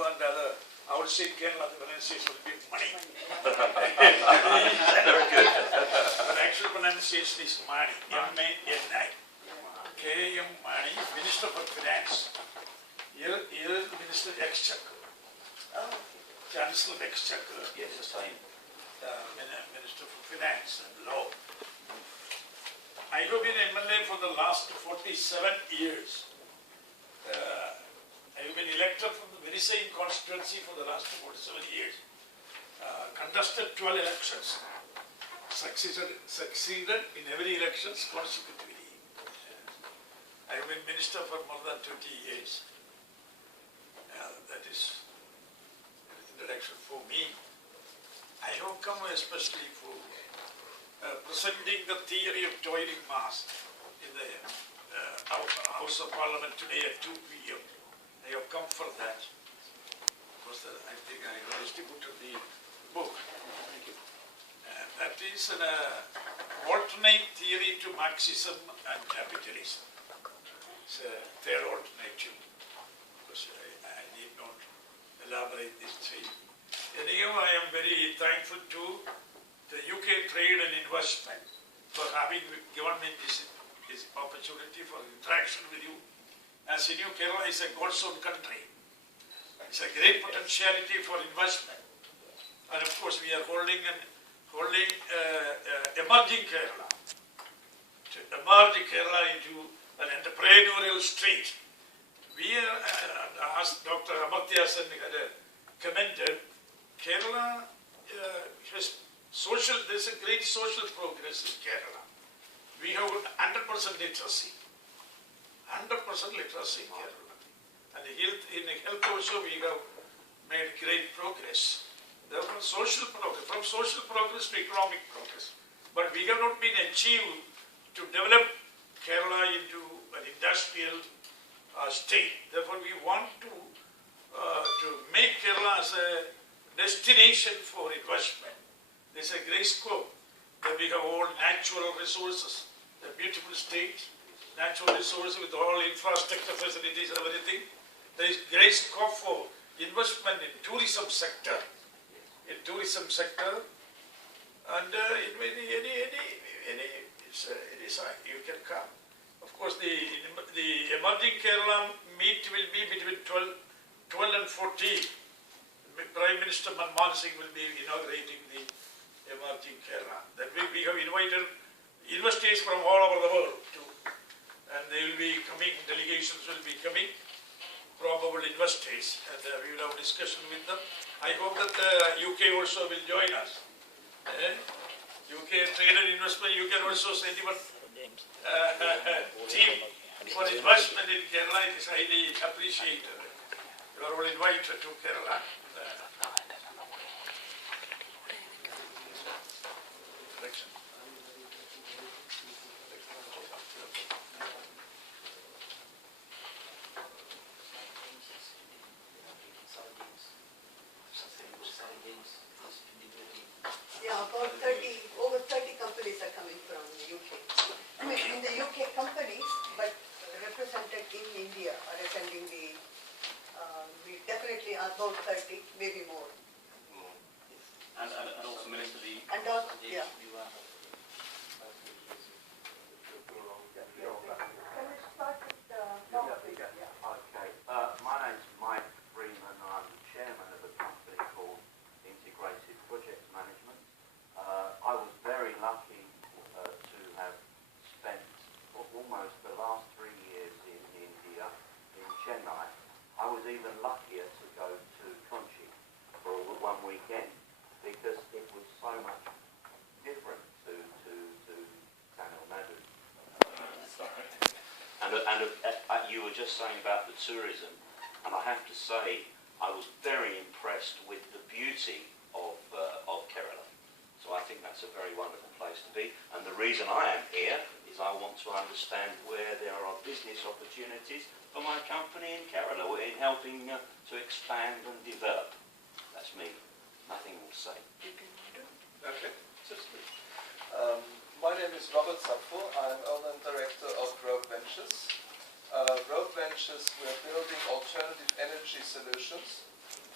And outside Kerala, the pronunciation will be money. Very good. The actual pronunciation is Mani, M-A-N-I. K.M. Mani, Minister for Finance. Here Minister Exchequer. Chancellor of Exchequer. Yes, the same. Minister for Finance and Law. I have been MLA for the last 47 years. I have been elected from the very same constituency for the last 47 years. Contested 12 elections. Succeeded in every election consecutively. I have been minister for more than 20 years. That is an introduction for me. I have come especially for presenting the theory of toiling mass in the House of Parliament today at 2 p.m. I have come for that. Because I think I have distributed the book. Thank you. And that is an alternate theory to Marxism and capitalism. It's a fair alternative. Because I need not elaborate this thing. Anyhow, I am very thankful to the UK Trade and Investment for having given me this opportunity for interaction with you. As you know, Kerala is a gold-zone country. It's a great potentiality for investment. And of course, we are holding emerging Kerala. To emerge Kerala into an entrepreneurial state. We are, as Dr. Amartya Sen had commented, Kerala has there's a great social progress in Kerala. We have 100% literacy. 100% literacy in Kerala. And in health also we have made great progress. Therefore, social progress, from social progress to economic progress. But we have not been achieved to develop Kerala into an industrial state. Therefore, we want to make Kerala as a destination for investment. There's a great scope that we have all natural resources, a beautiful state, natural resources with all infrastructure facilities and everything. There is great scope for investment in tourism sector. In tourism sector, and in you can come. Of course, the emerging Kerala meet will be between 12 and 14. Prime Minister Manmohan Singh will be inaugurating the emerging Kerala. That we have invited investors from all over the world too, and they will be coming. Delegations will be coming, probable investors, and we will have discussion with them. I hope that UK also will join us. UK Trade and Investment, you can also send even team for investment in Kerala. It is highly appreciated. You are all invited to Kerala. Yeah, over 30 companies are coming from the UK. I mean, in the UK companies, but represented in India are attending the, we definitely are about 30, maybe more. And also Minister the... And also, yeah. Can we start with Mark, please? Okay. My name's Mike Freeman. I'm chairman of a company called Integrated Project Management. I was very lucky to have spent almost the last 3 years in India, in Chennai. I was even luckier to go to Kochi for one weekend because it was so much different to Tamil Nadu. And you were just saying about the tourism, and I have to say I was very impressed with the beauty of Kerala. So I think that's a very wonderful place to be. And the reason I am here is I want to understand where there are business opportunities for my company in Kerala in helping to expand and develop. That's me. Nothing more to say. Okay. My name is Robert Sapfo. I'm owner and director of Growth Ventures. Growth Ventures, we're building alternative energy solutions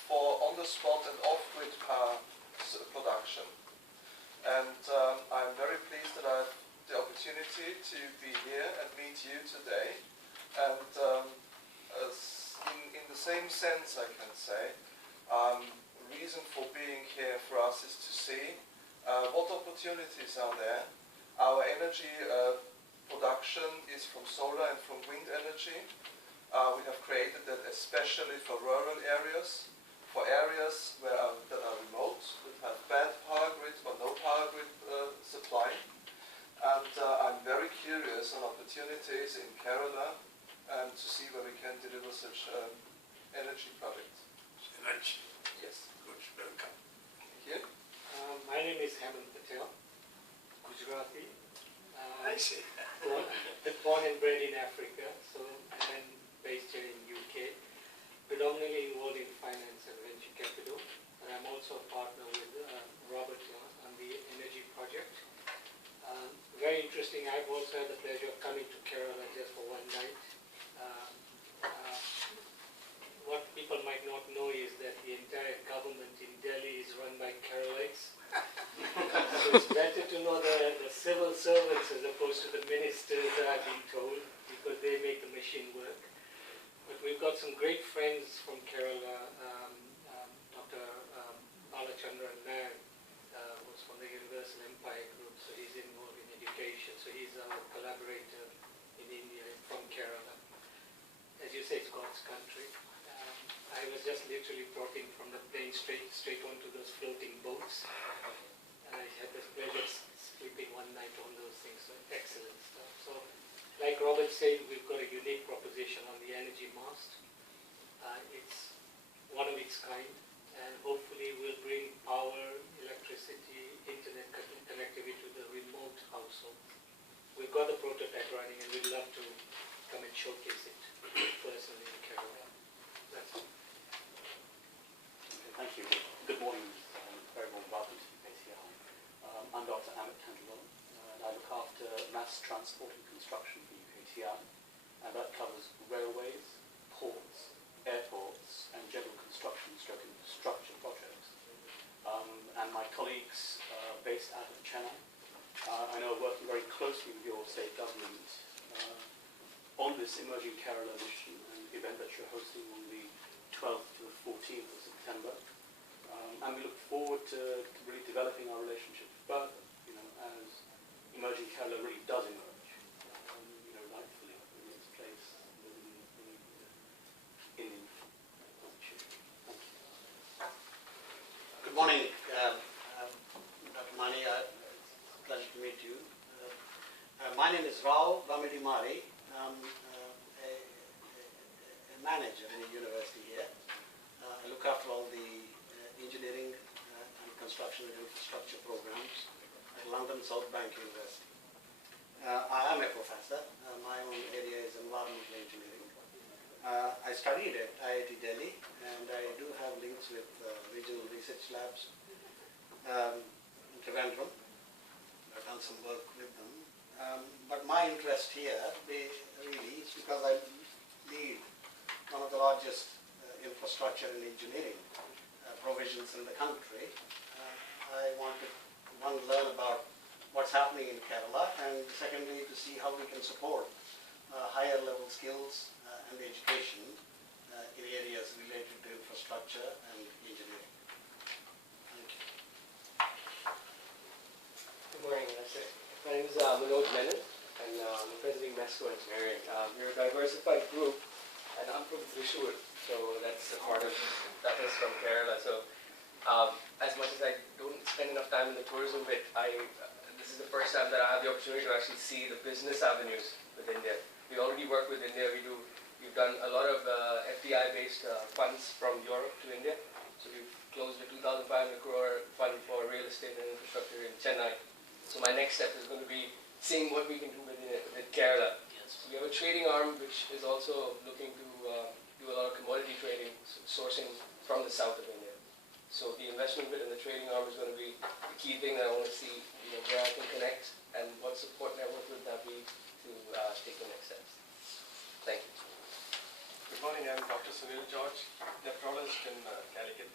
for on-the-spot and off-grid power production. And I'm very pleased that I have the opportunity to be here and meet you today. And in the same sense, I can say, reason for being here for us is to see what opportunities are there. Our energy production is from solar and from wind energy. We have created that especially for rural areas, for areas that are remote, that have bad power grid or no power grid supply. And I'm very curious on opportunities in Kerala and to see where we can deliver such energy projects. Lunch. Yes. Good. Welcome. Thank you. My name is Hemant Patel, Gujarati. I see. Born and bred in Africa, so and based here in UK, predominantly involved in finance and venture capital. And I'm also a partner with Robert on the energy project. Very interesting. I've also had the pleasure of coming to Kerala just for one night. What people might not know is that the entire government in Delhi is run by Keralites. So it's better to know the civil servants as opposed to the ministers, I've been told, because they make the machine work. But we've got some great friends from Kerala. Dr. Balachandran Nair was from the Universal Empire Group, so he's involved in education. So he's our collaborator in India from Kerala. As you say, it's God's country. I was just literally brought in from the plane straight onto those floating boats. And I had the pleasure of sleeping one night on those things. So excellent stuff. So, like Robert said, we've got a unique proposition on the energy mast. It's one of its kind, and hopefully will bring power, electricity, internet connectivity to the remote household. We've got the prototype running, and we'd love to come and showcase it personally in Kerala. That's all. Thank you. Good morning. Very warm welcome to UKCI. I'm Dr. Amit Kandlwal, and I look after mass transport and construction for UKCI, and that covers railways, ports, airports, and general construction stroke infrastructure projects. And my colleagues based out of Chennai, I know are working very closely with your state government on this Emerging Kerala mission and event that you're hosting on the 12th to the 14th of September. And we look forward to really developing our relationship further, as Emerging Kerala really does emerge, rightfully in its place within the Indian position. Thank you. Good morning, Dr. Mani. Pleasure to meet you. My name is Rao Bamidimari. I'm a manager in a university here. I look after all the engineering and construction and infrastructure programs at London South Bank University. I am a professor. My own area is environmental engineering. I studied at IIT Delhi, and I do have links with regional research labs in Trivandrum. I've done some work with them. But my interest here really is because I lead one of the largest infrastructure and engineering provisions in the country. I want to, one, learn about what's happening in Kerala, and secondly, to see how we can support higher level skills and education in areas related to infrastructure and engineering. Thank you. Good morning. My name is Manoj Menon, and I'm the president of Mexico Engineering. We're a diversified group, and I'm from Thrissur, so that's a part of that is from Kerala. So as much as I don't spend enough time in the tourism bit, this is the first time that I have the opportunity to actually see the business avenues with India. We already work with India. We've done a lot of FDI-based funds from Europe to India. So we've closed a 2,500 crore fund for real estate and infrastructure in Chennai. So my next step is going to be seeing what we can do with Kerala. So we have a trading arm which is also looking to do a lot of commodity trading, sourcing from the south of India. So the investment bit and the trading arm is going to be the key thing that I want to see, where I can connect and what support network would that be to take the next steps. Thank you. Good morning, I'm Dr. Sunil George, nephrologist in Calicut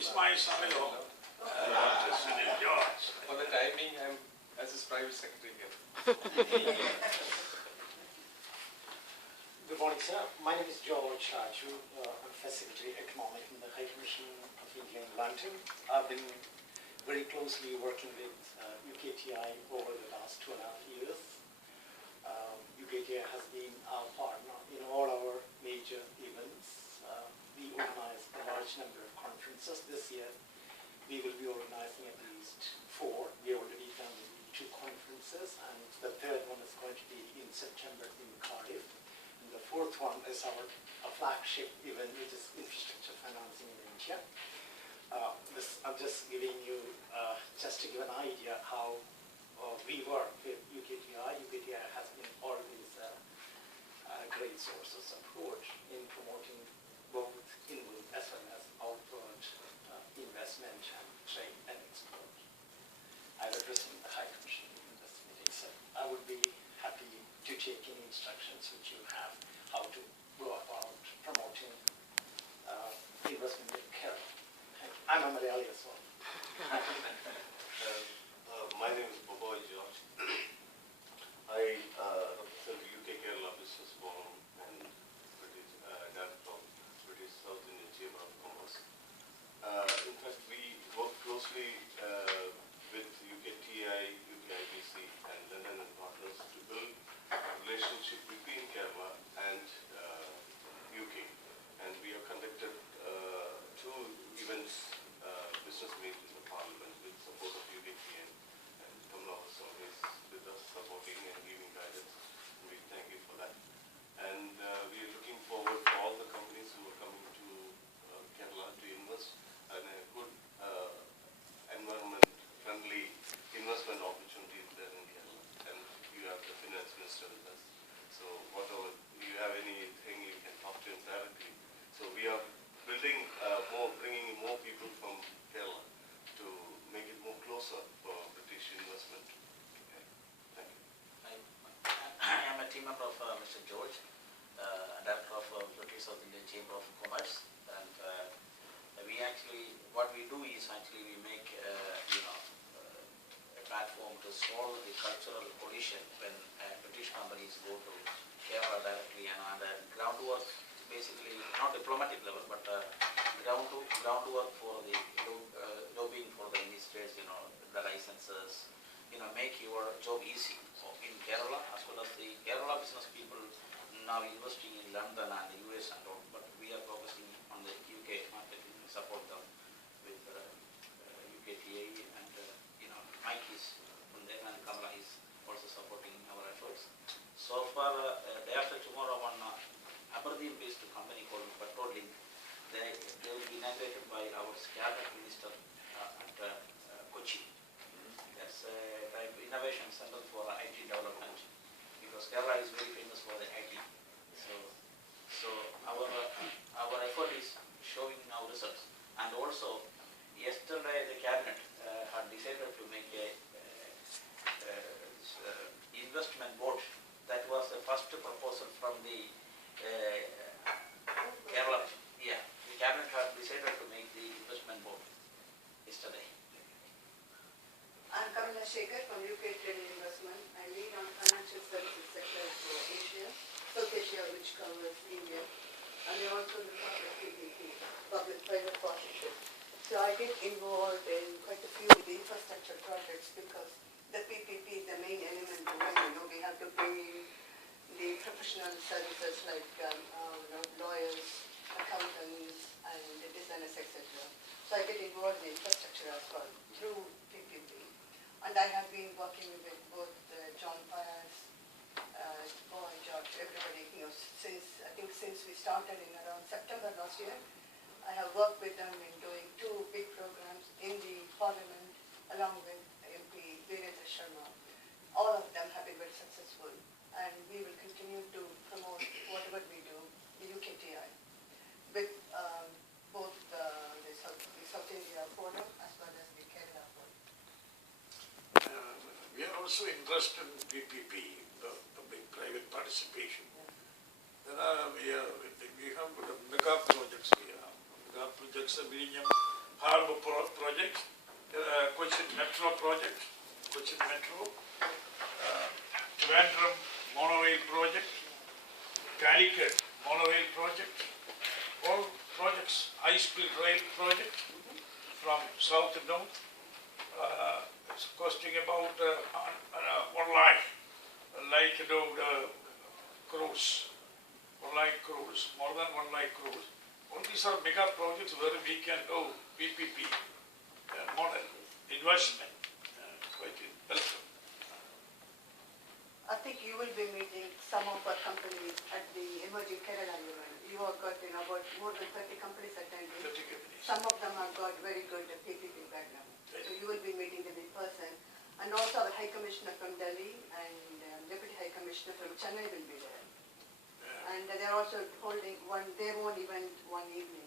is my son-in-law, Sunil George. For the timing, I'm as his private secretary here. Good morning, sir. My name is George Chu. I'm First Secretary Economic in the High Commission of India in London. I've been very closely working with UKTI over the last 2.5 years. UKTI has been our partner in all our major events. We organize a large number of conferences. This year, we will be organizing at least 4. We already done 2 conferences, and the third one is going to be in September in Cardiff. And the fourth one is our flagship event, which is infrastructure financing in India. I'm just giving you, just to give an idea how we work with UKTI. UKTI has been always great source of support in promoting both inward as well as outward investment and trade and export. I represent the High Commission in this meeting, so I would be happy to take any instructions which you have how to go about promoting investment in Kerala. I'm a Malayali as well. My name is Boboy George. I represent the UK Kerala Business Forum and British Director of British South Indian Chamber of Commerce. In fact, we work closely with UKTI, UKIBC and London and partners to build a relationship between Kerala and UK. And we have conducted 2 events, business meet in the Parliament with support of UKTI, and Kamala also is with us supporting and giving guidance. We thank you for that. And we are looking forward to all the companies who are coming to Kerala to invest and a good environment-friendly investment opportunities there in Kerala. And you have the finance minister with us. So whatever, you have anything you can talk to him directly. So we are building bringing more people from Kerala to make it more closer for British investment. Okay. Thank you. I am a team member of Mr. George, Director of British South Indian Chamber of Commerce, and what we do is we make a platform to solve the cultural collision when British companies go to Kerala directly and groundwork, basically not diplomatic level, but groundwork for the lobbying for the ministers, the licenses, make your job easy. So in Kerala, as well as the Kerala business people now investing in London and the US and all, but we are focusing on the UK market, support them with UKTA and Mike is from there and Kamala is also supporting our efforts. So far, day after tomorrow, one Aberdeen-based company called Petrolink, they will be inaugurated by our cabinet minister at Kochi. That's a type innovation center for IT development, because Kerala is very famous for the IT. So our effort is showing now results. And also, yesterday the cabinet had decided to make a investment board. That was the first proposal from the Kerala. Yeah, the cabinet had decided to make the investment board yesterday. I'm Kamala Shekhar from UK Trade and Investment. I lead on financial services sector for Asia, South Asia, which covers India, and I also look after PPP, public-private partnership. So I get involved in quite a few of the infrastructure projects because the PPP is the main element to run. We have to bring in the professional services like lawyers, accountants, and designers, etc. So I get involved in infrastructure as well through PPP. And I have been working with both John Pius, Boy, George, everybody, since we started in around September last year. I have worked with them in doing 2 big programs in the Parliament along with MP Virendra Sharma. All of them have been very successful, and we will continue to promote whatever we do, the UKTI, with both the South India Forum as well as the Kerala Forum. We are also interested in PPP, the public-private participation. Then we have the mega projects. We have mega projects. Vinyam Harbour project, Cochin Metro project, Cochin Metro, Trivandrum monorail project, Calicut monorail project, all projects, high-speed rail project from south to north. It's costing about 1 lakh, like the crores, 1 lakh crores, more than 1 lakh crores. All these are mega projects where we can do PPP model investment. Quite welcome. I think you will be meeting some of our companies at the Emerging Kerala event. You have got about more than 30 companies attending. 30 companies. Some of them have got very good PPP background. So you will be meeting them in person. And also our High Commissioner from Delhi and Deputy High Commissioner from Chennai will be there. And they are also holding their own event one evening.